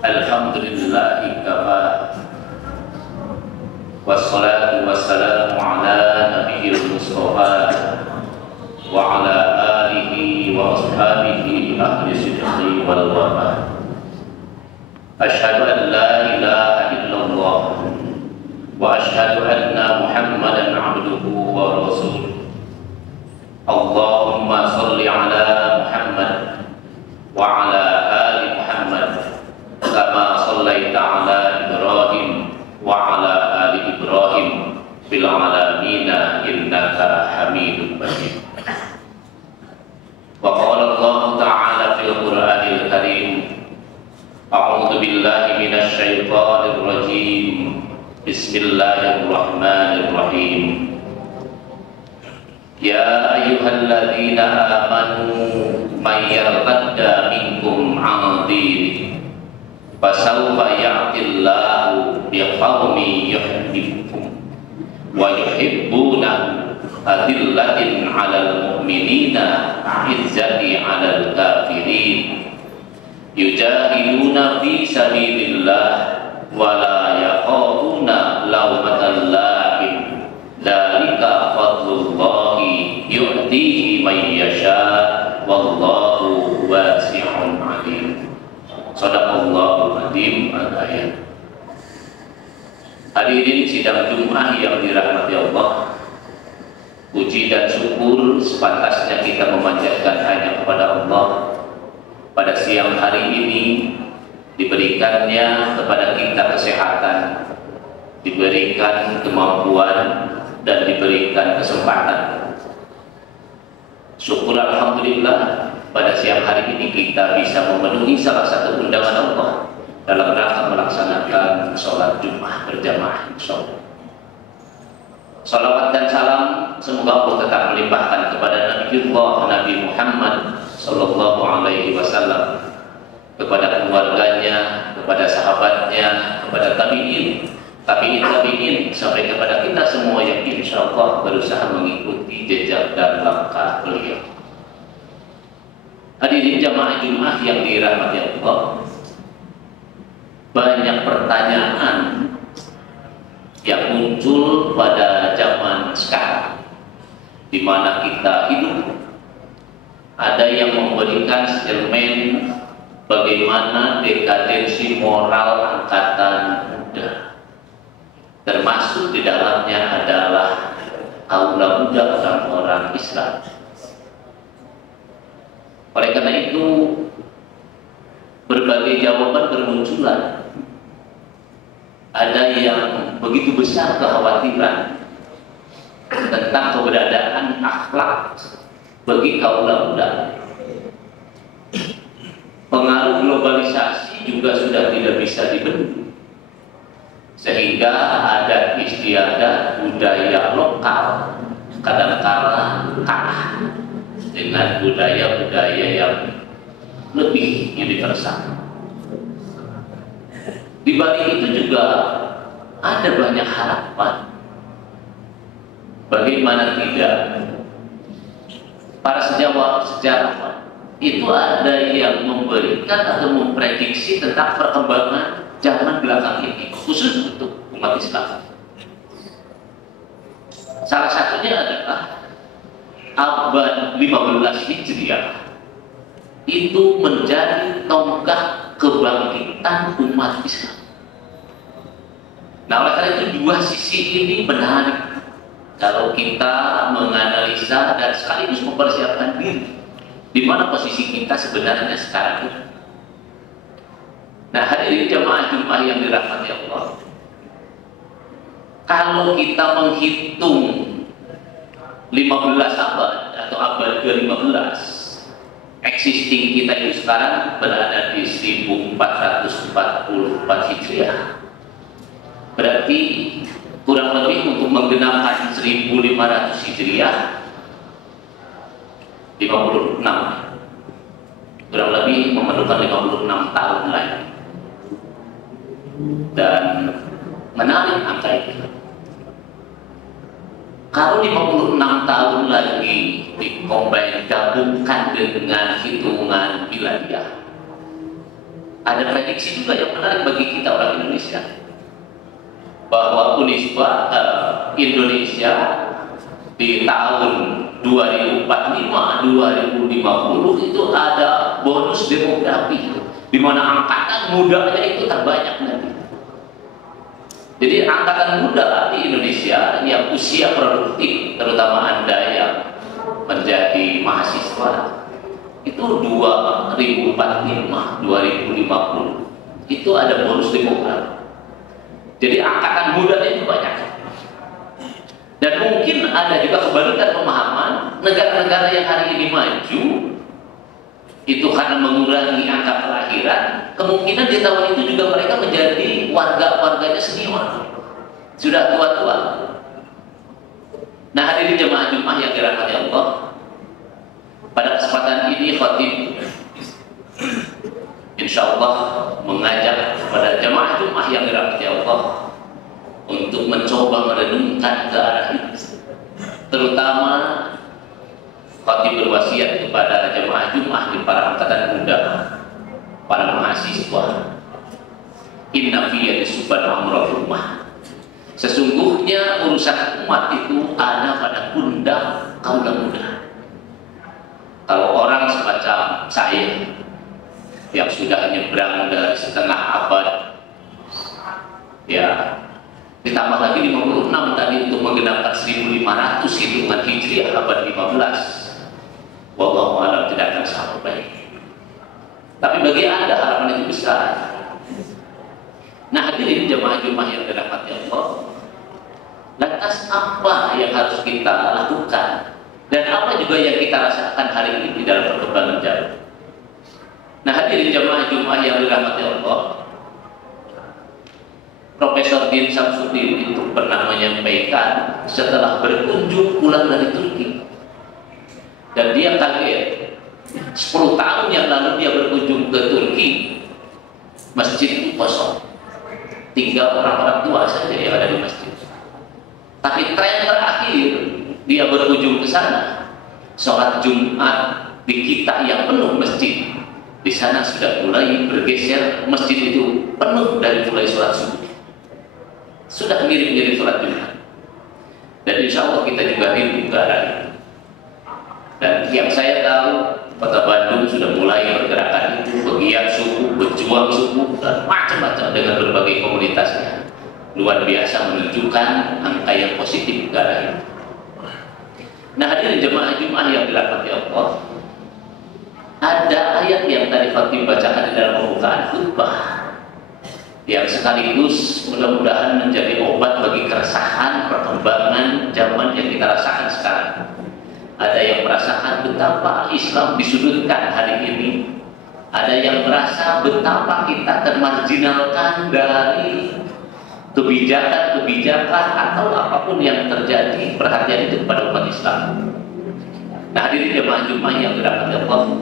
Alhamdulillahi kafa wassalatu wassalamu ala nabiyyil mustafa wa ala alihi wa ashabihi ahli sidqi wal wafa. Asyhadu an la ilaha illallah wa asyhadu anna Muhammadan abduhu wa rasuluh. Allahumma shalli ala Muhammad wa ala ali Muhammad kama shallaita ala Ibrahim wa ala ali Ibrahim fil alamin innaka Hamidum Majid. Wa qala Allah ta'ala fil Qur'anil Karim, a'udzu billahi minasy syaithanir rajim. Bismillahirrahmanirrahim. Ya ayyuhalladzina amanu may yartadda minkum 'an dinihi fasawfa ya'tillahu biqaumin yuhibbuhum wa yuhibbuna adillatin 'alal mu'minina 'izzati 'alal kafirin yujahiduna fi sabilillah wa la yakhafuna lawmatal la'im dzalika fadlullahi yu'tihi man yasha wallahu wasi'un 'alim. Shadaqallahul adzim. Al-ayat. Hadirin sidang Jumat yang dirahmati Allah, puji dan syukur sepantasnya kita memanjatkan hanya kepada Allah. Pada siang hari ini diberikannya kepada kita kesehatan, diberikan kemampuan, dan diberikan kesempatan. Syukur alhamdulillah, pada siang hari ini kita bisa memenuhi salah satu undangan Allah dalam rangka melaksanakan sholat Jumat berjamaah insyaallah. Salawat dan salam semoga Allah tetap melimpahkan kepada Nabi Muhammad sallallahu alaihi wasallam, kepada keluarganya, kepada sahabatnya, kepada tabi'in sampai kepada kita semua yang insyaallah berusaha mengikuti jejak dan langkah beliau. Hadirin jamaah Jumat yang dirahmati Allah, banyak pertanyaan yang muncul pada zaman sekarang di mana kita hidup. Ada yang memberikan statement bagaimana dekadensi moral angkatan muda, termasuk di dalamnya adalah kaula muda orang-orang Islam. Oleh karena itu berbagai jawaban bermunculan. Ada yang begitu besar kekhawatiran tentang keberadaan akhlak bagi kaula muda. Pengaruh globalisasi juga sudah tidak bisa dibendung, sehingga adat istiadat budaya lokal kadang-kala kalah dengan budaya-budaya yang lebih universal. Di balik itu juga ada banyak harapan. Bagaimana tidak, para sejarawan itu ada yang memberikan atau memprediksi tentang perkembangan zaman belakang ini, khusus untuk umat Islam. Salah satunya adalah abad 15 Hijriah itu menjadi tonggak kebangkitan umat Islam. Nah, oleh karena itu dua sisi ini menarik kalau kita menganalisa dan sekaligus mempersiapkan diri di mana posisi kita sebenarnya sekarang ini. Nah, hadirin jamaah Jumat yang dirahmati Allah, kalau kita menghitung 15 abad atau abad ke-15, existing kita itu sekarang berada di 1444 Hijriah. Berarti kurang lebih untuk menggenapkan 1500 Hijriah 56, kurang lebih memerlukan 56 tahun lagi. Dan menarik angka itu, kalau 56 tahun lagi dikombin gabungkan dengan hitungan miladiah. Ada prediksi juga yang menarik bagi kita orang Indonesia, bahwa Unisba Indonesia di tahun 2045-2050 itu ada bonus demografi, di mana angkatan mudanya itu terbanyak nanti. Jadi angkatan muda di Indonesia yang usia produktif, terutama Anda yang menjadi mahasiswa, itu 2045-2050 itu ada bonus demografi. Jadi angkatan muda itu banyak. Dan mungkin ada juga kebalikan pemahaman, negara-negara yang hari ini maju itu karena mengurangi angka kelahiran, kemungkinan di tahun itu juga mereka menjadi warganya senior, sudah tua-tua. Nah, hadirin jemaah Jumat yang dirahmati Allah, pada kesempatan ini khatib insya Allah mengajak kepada jemaah Jumat yang dirahmati Allah untuk mencoba merenungkan ke arah ini, terutama khatib berwasiat kepada jemaah Jumat di para angkatan muda, para mahasiswa. Inna fiyya subhan amra ummah. Sesungguhnya urusan umat itu ada pada pundak kaum muda. Kalau orang semacam saya yang sudah nyebrang dari setengah abad, ya ditambah lagi 56 tadi untuk menggenapkan 1500 hitungan Hijriah abad 15. Wallahu a'lam tidak akan sampai. Tapi bagi Anda harapan itu besar. Nah, hadirin jemaah Jumat yang dirahmati Allah, lantas apa yang harus kita lakukan dan apa juga yang kita rasakan hari ini di dalam perkembangan zaman? Nah, hadirin jemaah Jumat yang dirahmati Allah, Profesor Din Samsudin itu pernah menyampaikan setelah berkunjung pulang dari Turki, dan dia kaget 10 tahun yang lalu dia berkunjung ke Turki, masjid itu kosong, tinggal orang-orang tua saja yang ada di masjid. Tapi tren terakhir dia berkunjung ke sana, sholat Jumat di kita yang penuh masjid, di sana sudah mulai bergeser, masjid itu penuh dari mulai sholat subuh, sudah mirip-mirip sholat Jumat. Dan insya Allah kita juga rindu ke arah itu. Dan yang saya tahu, Kota Bandung sudah mulai pergerakan itu, pegiat suku, pejuang suku, dan macam-macam dengan berbagai komunitasnya. Luar biasa, menunjukkan angka yang positif ke arah itu. Nah, hadirin jemaah Jumat yang dirahmati Allah, ada ayat yang tadi Fatih bacakan di dalam pembukaan khutbah, yang sekaligus mudah-mudahan menjadi obat bagi keresahan perkembangan zaman yang kita rasakan sekarang. Ada yang merasakan betapa Islam disudutkan hari ini, ada yang merasa betapa kita termarginalkan dari kebijakan-kebijakan atau apapun yang terjadi, perhatian itu kepada umat Islam. Nah, hadirin jemaah Jumat yang dirahmati Allah,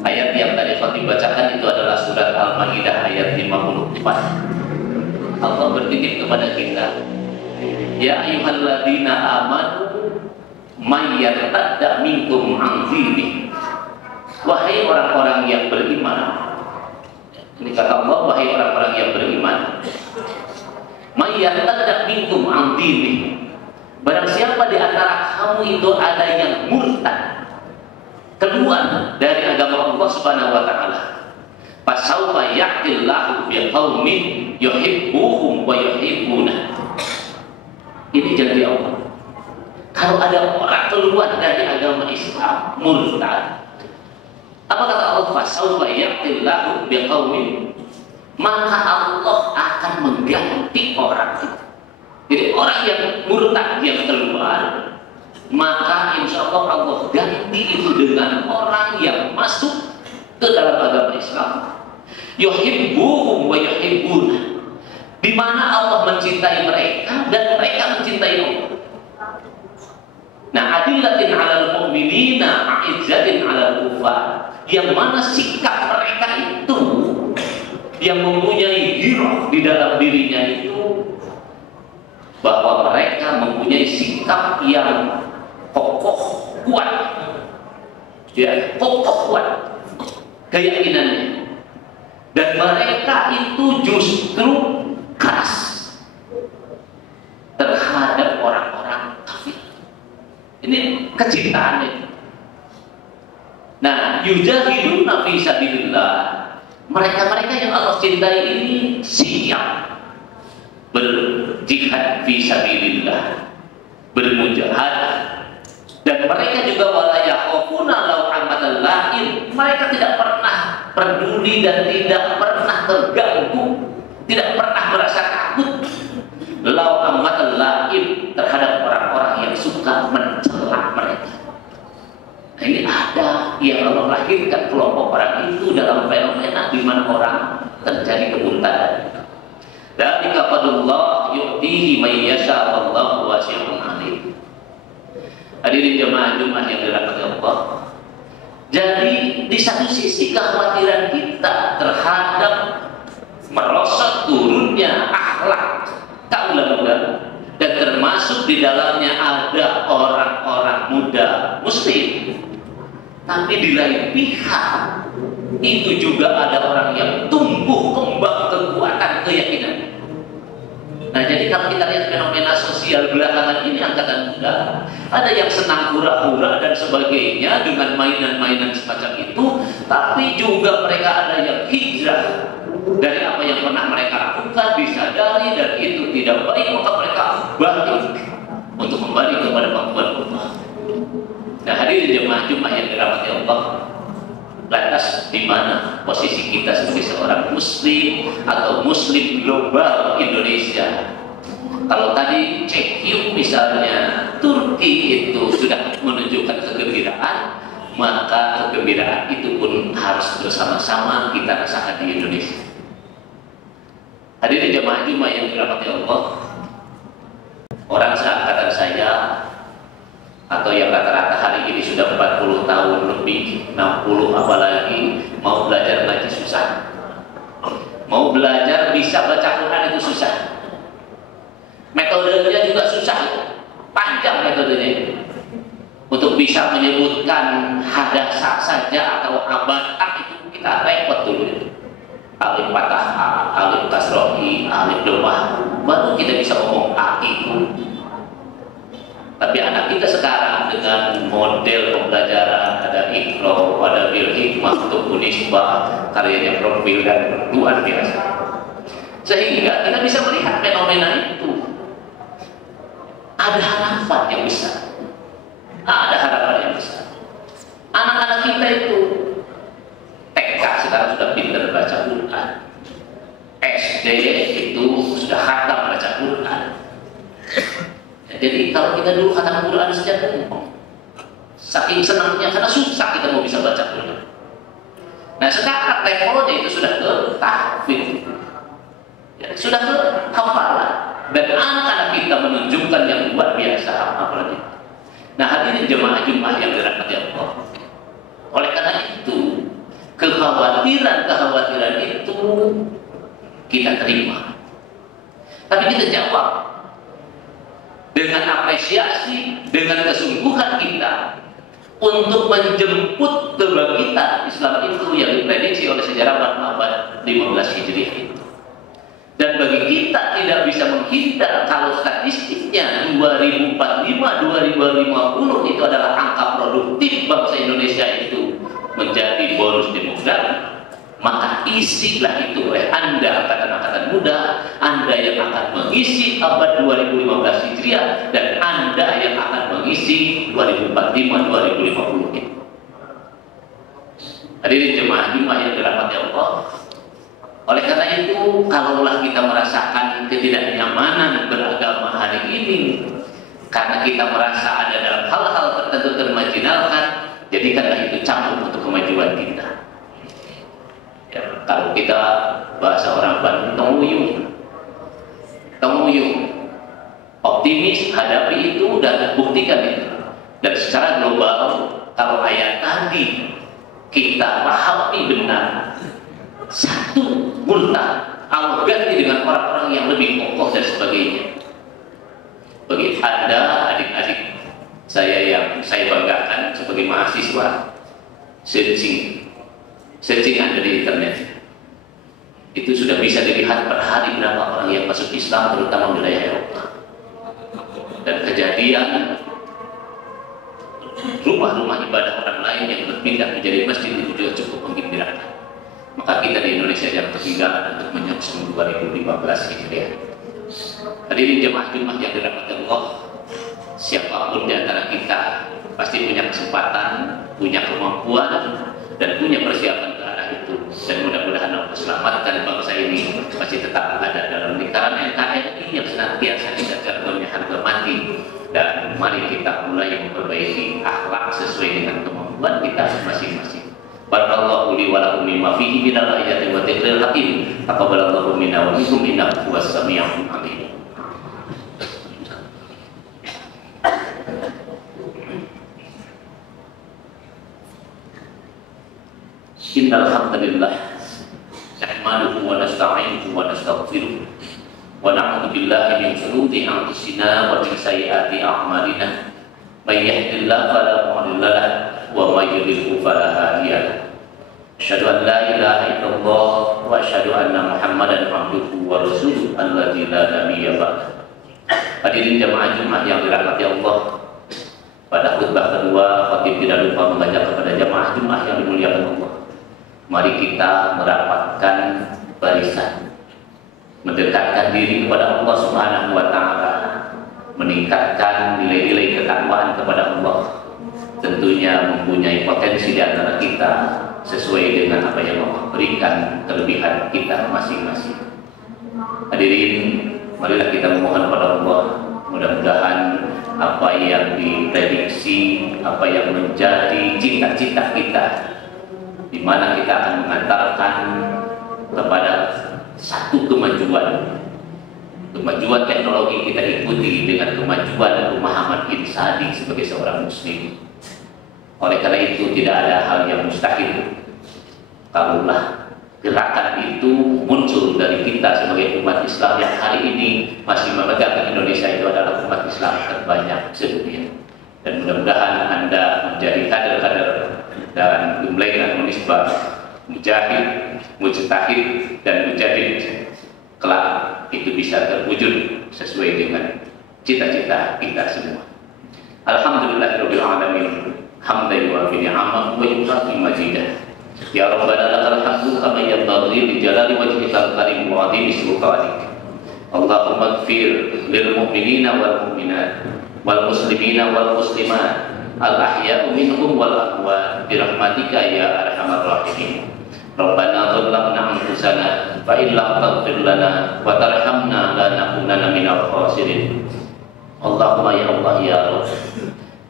ayat yang tadi Fatih bacakan itu adalah surat Al-Maidah ayat 54. Allah bertitip kepada kita, ya ayyuhalladzina amanu may yartadda minkum an dinihi. Wahai orang-orang yang beriman, ini kata Allah, wahai orang-orang yang beriman, may yartadda minkum an dinihi, barang siapa di antara kamu itu ada yang murtad, keluar dari agama Allah Subhanahu wa taala, fasaufa ya'tillahu biqaumin yuhibbuhum wa yuhibbuna. Ini janji Allah. Kalau ada orang keluar dari agama Islam, murtad, apa kata Allah? Fasaufa ya'tillahu biqaumin, maka Allah akan mengganti orang itu. Jadi orang yang murtad yang keluar, maka insya Allah Allah ganti itu dengan orang yang masuk ke dalam agama Islam. Yuhibbuhum wa yuhibbuna, di mana Allah mencintai mereka dan mereka mencintai Allah. Nah, adillatin 'alal mu'minina, a'izzatin 'alal kufar, yang mana sikap mereka itu yang mempunyai girah di dalam dirinya itu, bahwa mereka mempunyai sikap yang kokoh, kuat ya, kokoh kuat keyakinannya, dan mereka itu justru keras terhadap orang-orang kafir. Ini kecintaannya. Nah, yujahiduna fi sabilillah, mereka-mereka yang Allah cintai ini siap berjihad fi sabilillah, bermujahadah. Dan mereka juga wala yakhafuna law'amatal la'im, mereka tidak pernah peduli dan tidak pernah terganggu, tidak pernah merasa takut law'amatal la'im terhadap orang-orang yang suka mencela mereka. Nah, ini ada yang Allah lahirkan kelompok orang itu dalam fenomena di mana orang terjadi kemurtadan. Dzalika fadlullah yu'tihi may yasha wallahu wasi'un 'alim. Hadirin jemaah yang dirahmati Allah. Jadi di satu sisi kekhawatiran kita terhadap merosot turunnya akhlak kaum muda, dan termasuk di dalamnya ada orang-orang muda muslim. Tapi di lain pihak itu juga ada orang yang tumbuh kembang kekuatan keyakinan. Nah, jadi kalau kita lihat fenomena sosial belakangan ini angkatan muda, ada yang senang hura-hura dan sebagainya dengan mainan-mainan semacam itu, tapi juga mereka ada yang hijrah dari apa yang pernah mereka lakukan, disadari dan itu tidak baik, maka mereka balik untuk kembali kepada pangkuan Allah. Nah, hadirin jemaah yang dirahmati Allah, lantas di mana posisi kita sebagai seorang muslim atau muslim global Indonesia? Kalau tadi CQ misalnya Turki itu sudah menunjukkan kegembiraan, maka kegembiraan itu pun harus bersama-sama kita rasakan di Indonesia. Hadirin jemaah yang dirahmati Allah, orang seangkatan saya atau yang rata-rata hari ini sudah 40 tahun lebih, 60 apalagi, mau belajar ngaji susah, mau belajar bisa baca Quran itu susah, metodenya juga susah, panjang metodenya. Untuk bisa menyebutkan hadasa saja atau abadah itu kita repot dulu itu. Alif fathah, alif kasrohi, alif domah, baru kita bisa ngomong A itu. Tapi anak kita sekarang dengan model pembelajaran ada Iqra, ada Bil Hikmah, untuk Unisba, karyanya Profil dan luar biasa. Sehingga kita bisa melihat fenomena itu. Ada harapan yang besar. Ada harapan yang besar. Anak-anak kita itu TK sekarang sudah pintar baca Quran. SD itu sudah khatam baca Quran. Jadi kalau kita dulu khatam Quran sejak saking senangnya karena susah kita mau bisa baca Quran. Nah, sekarang levelnya itu sudah ke tahfidz, ya, sudah ke hafalan, dan anak-anak kita menunjukkan yang luar biasa apalagi. Nah, hadirin jemaah yang dirahmati Allah. Oleh karena itu, kekhawatiran itu kita terima, tapi kita jawab dengan apresiasi, dengan kesungguhan kita untuk menjemput kebangkitan Islam itu yang diprediksi oleh sejarawan abad 15 Hijriah itu. Dan bagi kita tidak bisa menghindar kalau statistiknya 2045, 2050 itu adalah angka produktif bangsa Indonesia itu menjadi bonus demografi. Maka isilah itu oleh Anda, angkatan-angkatan muda, Anda yang akan mengisi abad 2015 Hijriah, dan Anda yang akan mengisi 2045-2050 ini. Hadirin jemaah yang dirahmati Allah. Oleh karena itu, kalaulah kita merasakan ketidaknyamanan beragama hari ini, karena kita merasa ada dalam hal-hal tertentu termarginalkan, jadikanlah itu cambuk untuk kemajuan kita. Ya, kalau kita bahasa orang Bandung, temuyung, optimis hadapi itu dan buktikan itu. Dan secara global, kalau ayat tadi kita pahami benar, satu murtad Allah ganti dengan orang-orang yang lebih kokoh dan sebagainya. Bagi Anda adik-adik saya yang saya banggakan sebagai mahasiswa, searching ada di internet, itu sudah bisa dilihat per hari berapa orang yang masuk Islam, terutama wilayah Eropa. Dan kejadian rumah-rumah ibadah orang lain yang berpindah menjadi masjid itu juga cukup menggembirakan. Maka kita di Indonesia jangan ketinggalan untuk menyongsong 2015 ini ya. Hadirin jemaah Jumat yang dirahmati Allah, siapapun di antara kita pasti punya kesempatan, punya kemampuan, dan punya persiapan ke arah itu. Dan mudah-mudahan Allah selamatkan bangsa ini masih tetap ada dalam lingkaran NKRI yang senantiasa kita jargonnya harga mati. Dan mari kita mulai memperbaiki akhlak sesuai dengan kemampuan kita masing-masing. Barakallahu li wa lakum mimma fihi minal ayati wa dzikril hakim. Taqabbalallahu minna wa minkum innahu huwas samiul alim. Innal hamdalillah nahmaduhu wa nasta'inuhu wa nastaghfiruh wa na'udzu billahi min shururi anfusina wa min sayyiati a'malina. May yahdihillahu fala mudilla lahu wa may yudlil fala hadiya lahu. Asyhadu an la ilaha illallah wa asyhadu anna Muhammadan abduhu wa rasuluhu alladzi la nabiyya ba'dahu. Hadirin jemaah Jumat yang dirahmati Allah, pada khutbah kedua khatib tidak lupa mengajak kepada jemaah Jumat yang dimuliakan Allah. Mari kita merapatkan barisan, mendekatkan diri kepada Allah Subhanahu wa Ta'ala, meningkatkan nilai-nilai ketakwaan kepada Allah. Tentunya mempunyai potensi di antara kita sesuai dengan apa yang Allah berikan kelebihan kita masing-masing. Hadirin, marilah kita memohon kepada Allah, mudah-mudahan apa yang diprediksi, apa yang menjadi cita-cita kita, di mana kita akan mengantarkan kepada satu kemajuan teknologi, kita ikuti dengan kemajuan pemahaman insani sebagai seorang muslim. Oleh karena itu tidak ada hal yang mustahil. Kalaulah gerakan itu muncul dari kita sebagai umat Islam yang hari ini masih memegang Indonesia itu adalah umat Islam terbanyak sedunia. Dan mudah-mudahan Anda menjadi kader-kader dan gemlengan menisbah mujahid, mujtahid, dan mujadid. Kelak itu bisa terwujud sesuai dengan cita-cita kita semua. Alhamdulillahirabbil alamin, hamdan wa ni'amah wa yukafi majidah. Ya Rabbana lakal hamdu kama yanbaghi li jalali wajhikal karim wa 'azimi sultanik. Allahumma ighfir lil mu'minina wal mu'minat wal muslimina wal muslimat al ahya'u minhum wal amwat bi rahmatika ya arhamar rahimin. Rabbana dhallamna anfusana fa in lam taghfir lana wa tarhamna lanakunanna minal khasirin. Allahumma ya Allah ya Rabb,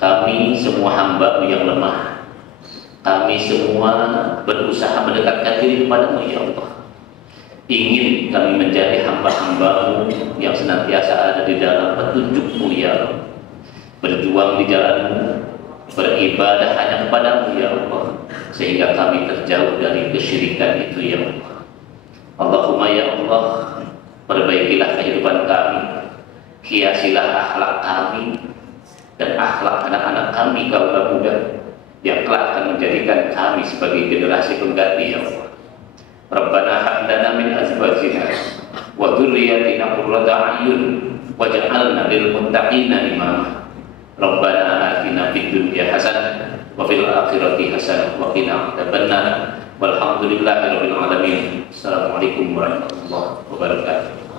kami semua hamba-Mu yang lemah, kami semua berusaha mendekatkan diri kepada-Mu ya Allah. Ingin kami menjadi hamba-hamba-Mu yang senantiasa ada di dalam petunjuk-Mu ya Allah, berjuang di jalan-Mu, beribadah hanya kepada-Mu ya Allah, sehingga kami terjauh dari kesyirikan itu ya Allah. Allahumma ya Allah, perbaikilah kehidupan kami, hiasilah akhlak kami dan akhlak anak-anak kami kaum muda yang kelak akan menjadikan kami sebagai generasi pengganti ya Allah. Rabbana hab lana min azwajina wa dzurriyyatina qurrata a'yun waj'alna lil muttaqina imama. Rabbana atina fid dunya hasanah wa fil akhirati hasanah wa qina adzabannar. Walhamdulillahirabbil alamin. Assalamualaikum warahmatullahi wabarakatuh.